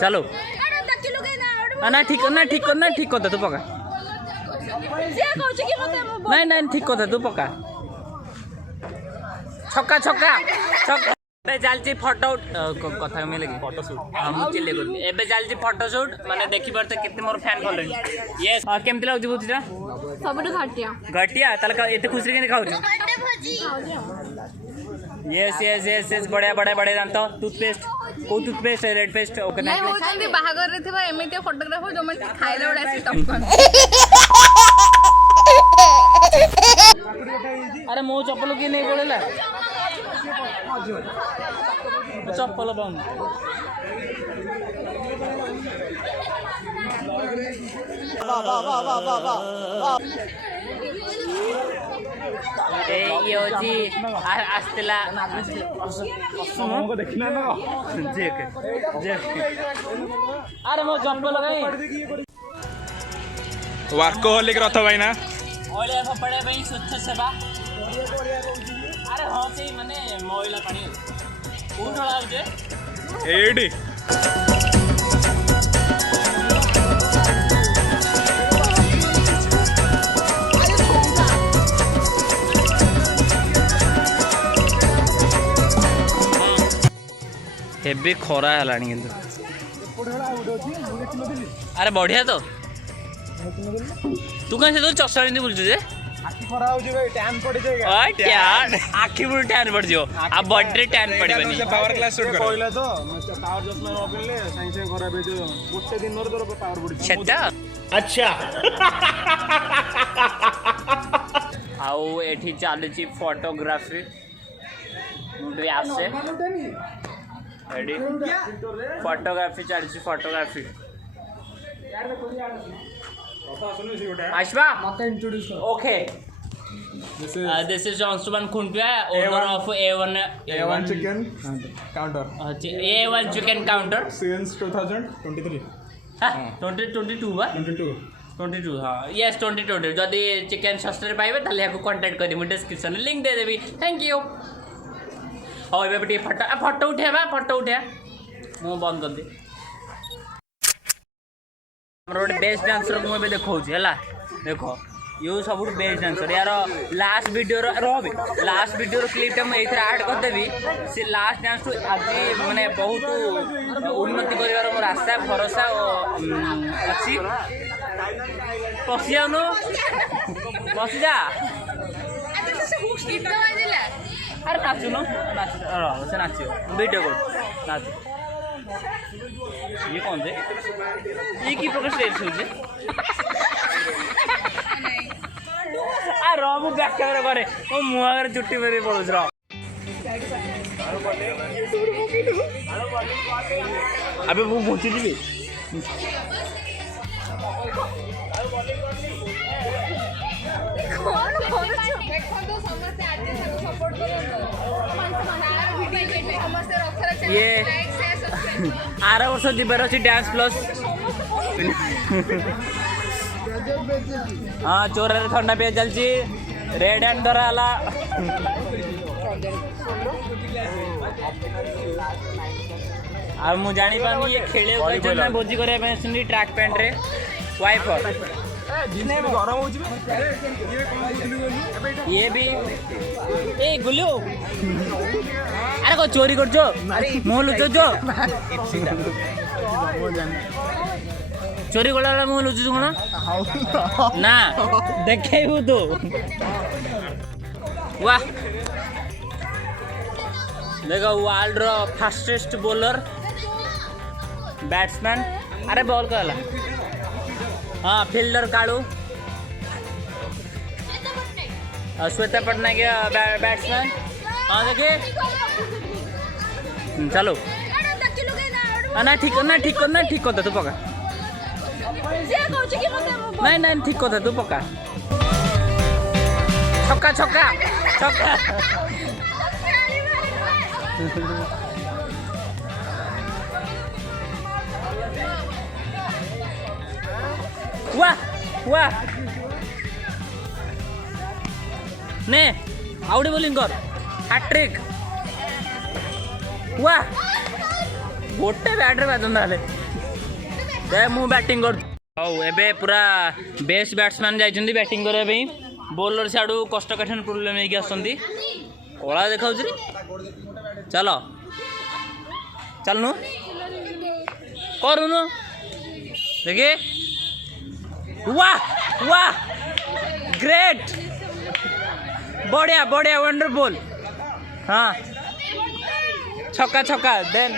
चलो ना ठीक कर तू पका नहीं नहीं ठीक कर तू पका छक्का छक्का छक्का चलती फोटो कथा मिले फोटोशूट हाँ मुझे चिल्ले कर एबे चलती फोटोशूट माने देखि परते केते मोर फैन फॉलोइंग यस केमति लागु बुझिरा सबटु घटिया घटिया तले एते खुशी के खाउ यस यस यस यस बढ़िया बढ़िया बढ़िया दांत टूथपेस्ट को टूथपेस्ट रेड पेस्ट ओके नहीं होचंदी बाहागर रे थिबा एमिते फोटोग्राफर जो मन खाइले बडा से टपकन अरे मो चप्पल की नहीं बोलेला चप्पल पाऊँ ये होची आस्तेला देखना ना जेक जेक अरे मो चप्पल लगाई वर्कोहोलिक रथ भाई ना ओले पड़े भाई स्वच्छ सेवा अरे हाँ से माने मैला पानी कौन ढला होजे एडी हेबी खरा हलानी किंतु अरे बढ़िया तो तू कहीं से तो चषा नहीं बोलछु जे आखि खरा हो जे टैन पड़ जाएगा टैन आखि पूरा टैन पड़ जियो आ बॉडी टैन पड़बनी पावर क्लास शूट कर कहला तो पावर चश्मा न पहनले साइंस से खराब हे जो गोटे दिन रे तोर पावर बॉडी छत्ता अच्छा आओ एठी चालुची फोटोग्राफी मुंडे आसे रेडी फोटोग्राफी चालुची photography Ashba, okay. This is Johnston Kuntua, owner of A1 chicken counter. A1 chicken counter. Since 2023. हाँ, 2022 बा? 22. 22 हाँ, yes 2022. जदि चिकन सस्ते पाइबे ताले आपको कांटेक्ट कर दिमु डिस्क्रिप्शन में link they Devi. Thank you. और ये बेटी फोटो उठेबा फोटो उठे. मु बंद कर दे. रोड बेस्ट डांसर मुझे देखा देखो ये सब बेस्ट डांसर यार last video last video clip मुझे ऐड करदेवी से लास्ट डांस टू आज माने बहुत उन्नति कर मोर आशा भरोसा अच्छी पशियानु पशिजा अरे नाचुन से नाच वीडियो कर नाच ये कौन से ये की प्रकार स्टेज होजे आ रामु बैक कैमरा करे ओ मुआ करे चुट्टी मेरे पड़ोस रा अबे वो पहुंची थी कौन कौन देखो तो समस्त आज से सपोर्ट करो समस्त रखरा चैनल ये आरा वर्ष जीवार अच्छी डांस प्लस हाँ चोर थंडा पे चलची रेड एंड धरा आ मु जानी पानी ये खेले ना भोजी करे सुनी ट्रैक पैंट रे वाइपर गरम हो ये भी ए गुल्लू अरे को चोरी कर जो मुँह लुचो जो चोरी कला मुँह लुचु कौन ना देखे तो वाह देखो वर्ल्ड रो फास्टेस्ट बॉलर बैट्समैन अरे बॉल कहला हाँ फील्डर कालू श्वेता पटनायक बैट्समैन हाँ देखिए चलो ना ठीक कर तू पका नहीं नहीं ठीक कर तू पका छक्का छक्का छक्का वाह वाह ने आवड़ी बोलिंग कर हैट्रिक वाह गोटे बैट रे बाजंदा हेले दे मु बैटिंग कर हौ एबे पूरा बेस्ट बैट्समैन जाइछन्ती बैटिंग करे पे बॉलर साडू कष्ट कठिन प्रॉब्लम हे कि आसंती ओला देखाउछ रे चलो चलनु करूनु देखिए वाह वाह ग्रेट बढ़िया बढ़िया वंडरफुल हाँ छक्का छक्का देन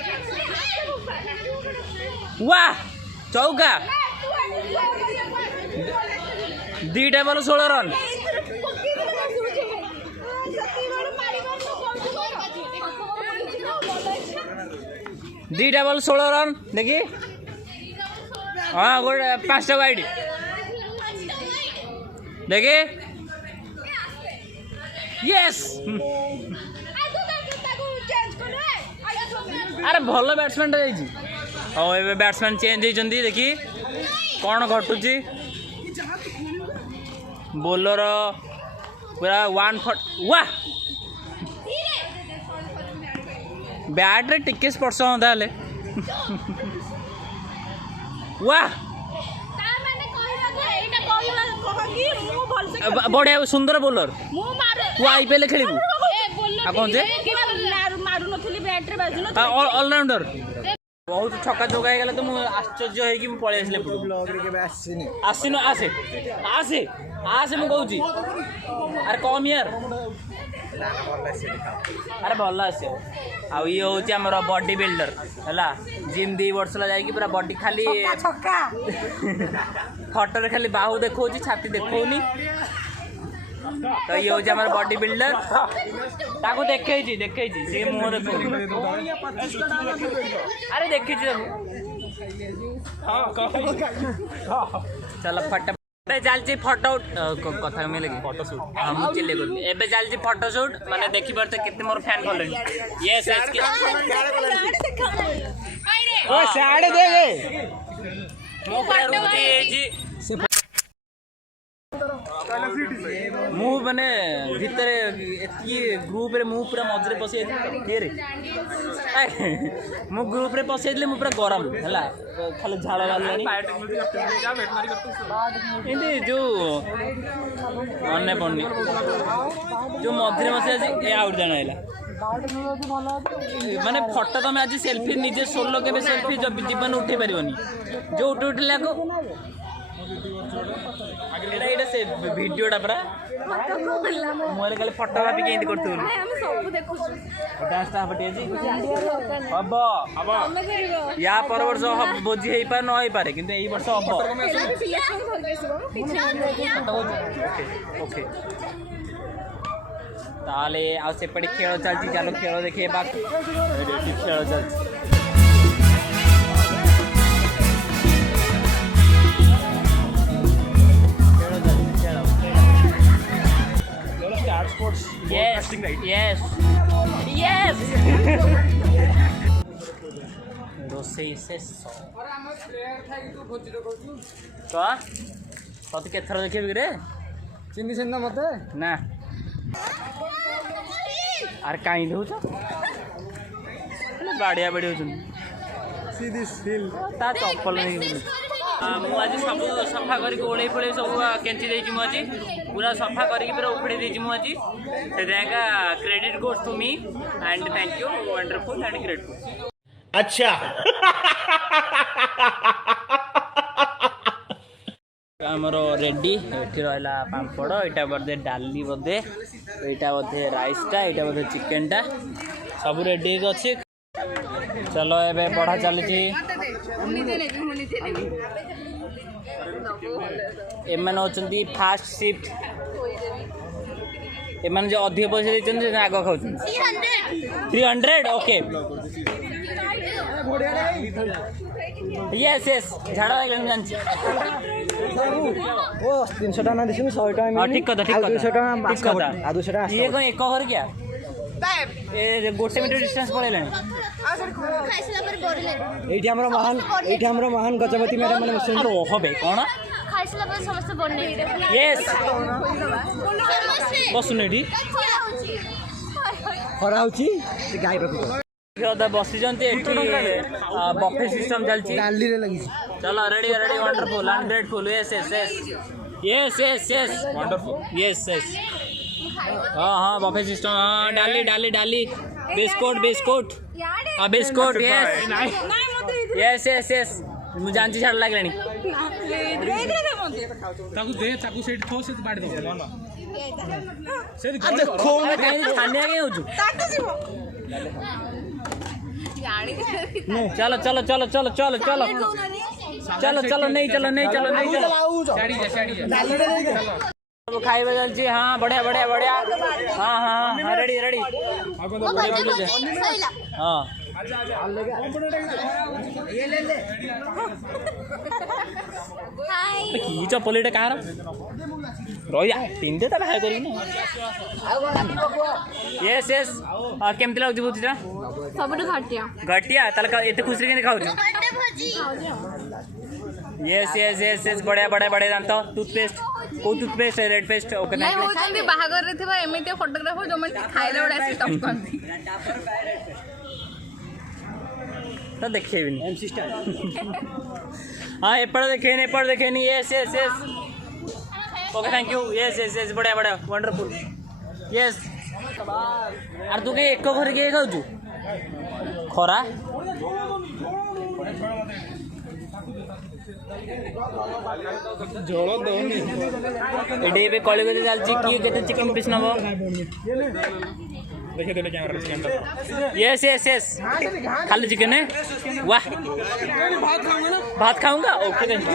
वाह चौका 2 बॉल 16 रन दुईटा बॉल 16 रन देखी हाँ गोटे 5टा वाइड देखी यस अरे भल बैट्समैन हाँ ए बैट्समैन चेंज होती देखी कौन घटुची बोलर पूरा 1 फट वाह बैट रे टिके स्पर्श होता है वाह बढ़िया सुंदर बोलर तू आईपीएल खेलू कौन से ऑलराउंडर बहुत छक्का चौका हो तो मुझे आश्चर्य है कि पलि आसिन आसे आसे आसे मुझे कहूँ अरे कम यार अरे भल आस आउ ये हूँ आमर बॉडी बिल्डर है जिम 2 वर्ष जाकि पूरा बॉडी खाली फटोरे खाली बाहु देखो छाती देखौनी तो ये हूँ आमर बॉडी बिल्डर ताको देखे सी मुह देखो अरे देखी चलो फटा चलती फोटो कथा मिले फोटो शूट हाँ मुझे चिल्ले कर एबे चलती फोटो शूट माने देखि परते केते मोर फैन फॉलोइंग यस एसके ओ साडे दे मो पर रुदी जी मु माने भीतर एती ग्रुप रे मु पूरा मजरे पसे के रे मु ग्रुप रे पसे मु पूरा गरम हला खाली झाड़ वाली इंदे जो अन्ने पन्नी जो मजरे पसे ए आउट जाना हैला माने फोटो तुम आज सेल्फी निजे सोलो के सेल्फी जब जीवन उठे पारिबनी जो उठे लागो एटा से वीडियोटा परा मोबाइल खाली फोटो भाभी केंती करतु हम सब देखुछु डांस ता हबटे जी अब या पर वर्ष बोझी हेई पार न हेई पारे किंतु एई वर्ष हबो ओके ताले आ सेपटे खेल चलती चलो खेल देखिए बाकी खेल चलती Yes, yes, yes. रोसे से तो के थर देखिए रे चिन्नी सेना मते ना आर काई दउछ बाड़िया बड़ी हो सीधी सील ता चप्पल नहीं मु आज सब सफा करके ओड़े फड़े सब केंची देछि मु आज पूरा सफा करके पूरा उखड़े देछि मु आज से देगा credit goes to me and thank you wonderful and grateful अच्छा आमर रेडी एठी रहला पांपड़ एटा बदे डाली बदे एटा बदे राइसटा एटा बदे चिकेनटा सब रेडी अछि चलो एबे बढ़ा चलछि एमन होचंदी फास्ट शिफ्ट एमन जो अधिक पैसा देचंदी से आगो खाउछन 300 ओके यस यस झाड़ा लागलन जानछि ओ 300 टका ना दिसु 100 टका हां ठीक कथा 200 टका ठीक कथा आ 200 टका ये कोन एक घर क्या ए गोटे मीटर डिस्टेंस पळेलानी एठी हमरो महान गजपति मैडम माने अरे होबे कोन खाइसला पर समस्त बन्ने यस बसुनेडी खरा होची गाय पाखु ବସିଛନ୍ତି ଏଠି ବଫେ ସିଷ୍ଟମ ଚାଲିଛି। ଡାଲିରେ ଲାଗିଛି। चलो ready ready wonderful ungrateful yes yes yes yes yes yes wonderful yes yes हाँ हाँ बफे सिस्टम हाँ डाली डाली डाली बिस्कुट बिस्कुट हाँ biscuit yes yes yes yes मुझे जानची छाड़ लागलानी ताकू दे ताकू सेट थो से बाड़ दो से देखो मैं कहीं खाने के होजू चलो चलो चलो चलो चलो चलो चलो चलो नहीं चलो नहीं चलो नहीं चलो खाइबा चलची हाँ बढ़िया बढ़िया बढ़िया हाँ हाँ हाँ रेडी रेडी हाँ की चपल कह रही तीन ताला हाय करी यस यस केमती लगुच बुझा सब घटिया घटिया ताले एते खुशी के खाऊ यस यस यस यस बढ़िया बढ़िया बढ़िया जानता टूथपेस्ट को टूथपेस्ट रेड पेस्ट ओके नहीं होचंदी बाहागर रे थिबा एमिते फोटोग्राफर जो मन खाइला बडा से टप करती तो देखिए भी नहीं एमसी स्टार हाँ एपड़ देखे नहीं yes yes yes okay thank you yes yes yes बढ़िया बढ़िया वंडरफुल यस आर तू कहीं एक घर के खाऊ खरा झोल दौनी एटे कलिगज चलती किए केते चिकन पीस नब देखे देले camera scan yes yes yes खाली चिकन है वाह भात खाऊंगा ओके थैंक यू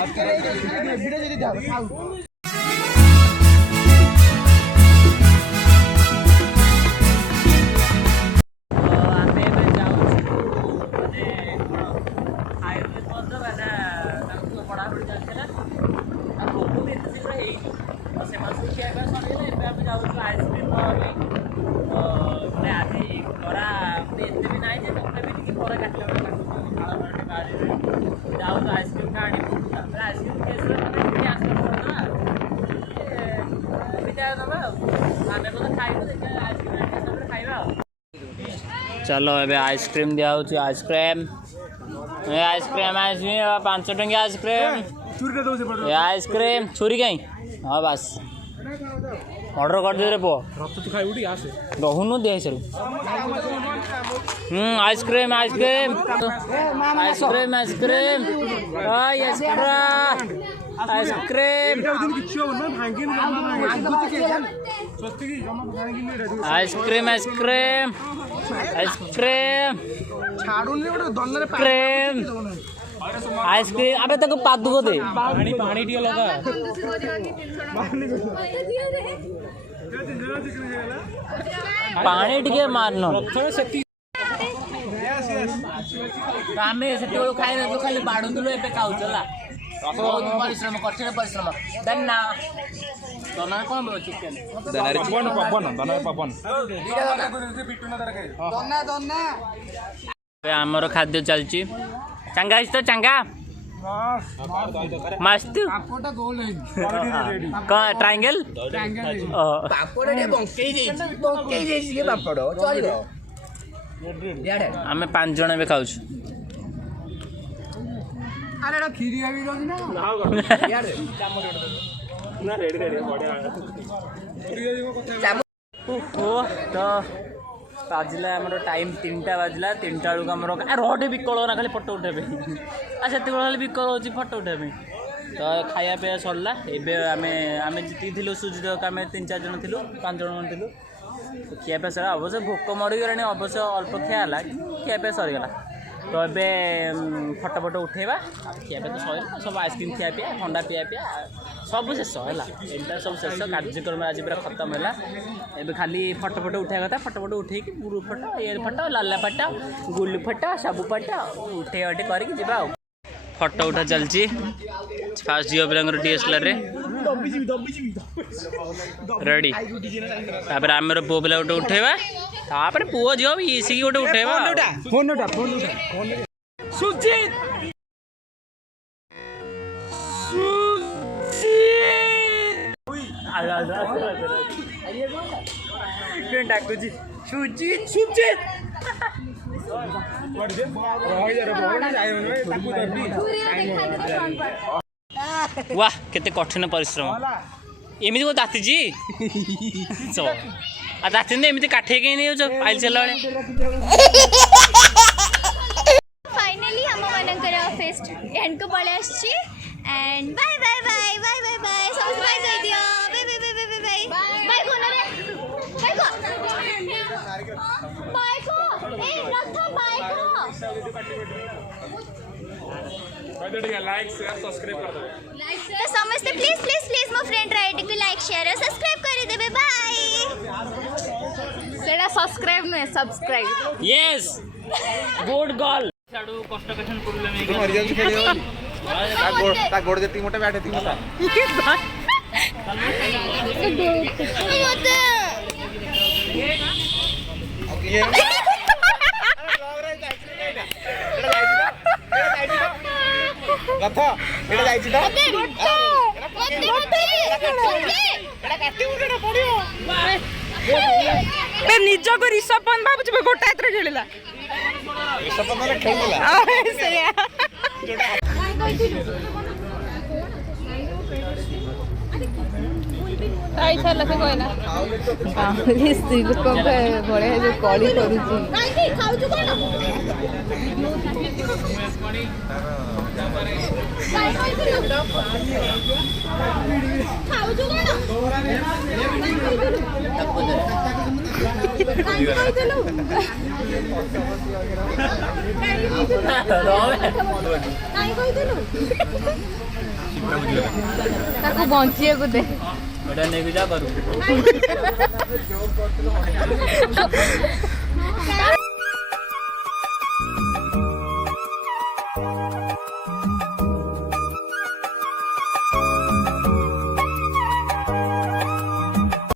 चलो ए आइसक्रीम दिया आइसक्रीम आइसक्रीम आइसक्रीम 5 टंकिया आइसक्रीम आइसक्रीम छुरी कहीं हाँ बस ऑर्डर कर दे रे पो तू खाइ उठी आसे दहुनु दे sir ice cream ice cream ice cream ice cream ice cream ice cream ice cream ice cream cream ice cream अबे तक पादु को दे पानी पानी टिके लगा पानी टिके मारनो प्रथम सेति आमे सेति बेलू खाइ न खाली बाडुंदुलो एबे खाउचला बहुत परिश्रम कठिन परिश्रम देन ना तोना कोन बो चिकन पवन पवन दना पवन दन्ना दन्ना आमर खाद्य चलची चंगा तो चंगा मस्त पापड़ गोल है ट्रायंगल पापड़ रे बंकेई देछि के पापड़ चलिबो आमे 5 जण बे खाउछ अरे एटा खीरी आबी गछ ना यार ना रेडी रेडी बढ़िया ओहो तो बाजला आम टाइम 3टा बाजला 3टा बेलू आम रोटे बिकल ना खाली फटो उठेबे आ से खाली बिकल हो फटो उठेबे तो खाया पिया सरला एबे आमे जिति थिलु सुजी दक आमे 3-4 जन थिलु 5 जन थिलु खिया पिया सर अवश्य भोक मरीगलानी अवश्य अल्प खिया खिया पिया सरीगला तो ए फटो फटो उठेबा खिया पिया तो सर सब आइसक्रीम खिया पिया ठंडा पिया पिया सब शेष है एटा सब शेष कार्यक्रम आज पूरा खत्म है एबे खाली फटो फटो उठा कथा फटो फटो उठे गुरु फटो ये फटो लाला फटो गुल्लू फटो सब फटो उठे उठे करके जीवा फटो उठा चलची फास्ट झील पिला डीएसएलआर रे रेडी तापर आमर पुओ पिला गोटे उठेबा तापर पुओ झील भी इसी गोटे उठेबा फोन सुजीत डाकुची सुजीत सुजीत କୁଆଡେ ଯେ ରହିଯାରେ ବଡ଼ ଯାଇବନି ଭାଇ ତାକୁ ଧରବି वाह केते कठिन परिश्रम एमती को तातीजी आ ताती एमती काठे कहीं नहीं हो पाइल चला फाइनली हम मानकर फेस्ट एंड को पळे आछी end bye bye bye bye bye bye सब बाय कह दियो bye bye bye bye bye bye कोन रे बाय को ए रथ बाय को लाइक शेयर सब्सक्राइब कर दो तो समझते प्लीज प्लीज प्लीज मो फ्रेंड राइट को लाइक शेयर और सब्सक्राइब कर देबे बाय सेटा सब्सक्राइब नुहे सब्सक्राइब यस गुड गर्ल साडू कष्ट कठिन प्रॉब्लम हे मर जाऊ खेलियो ता गोड़ जेती मोटा बैठे ती मोटा ये रथ एटा जाईची तो निज को ऋषभ पंत भावुच गोटा एथरे खेलिला सब माने खेलला इच्छा लगे कहला गाँवली स्त्री लोक बड़े जो कड़ी करुची ताको बंचिए को दे एटा नेगु जा करू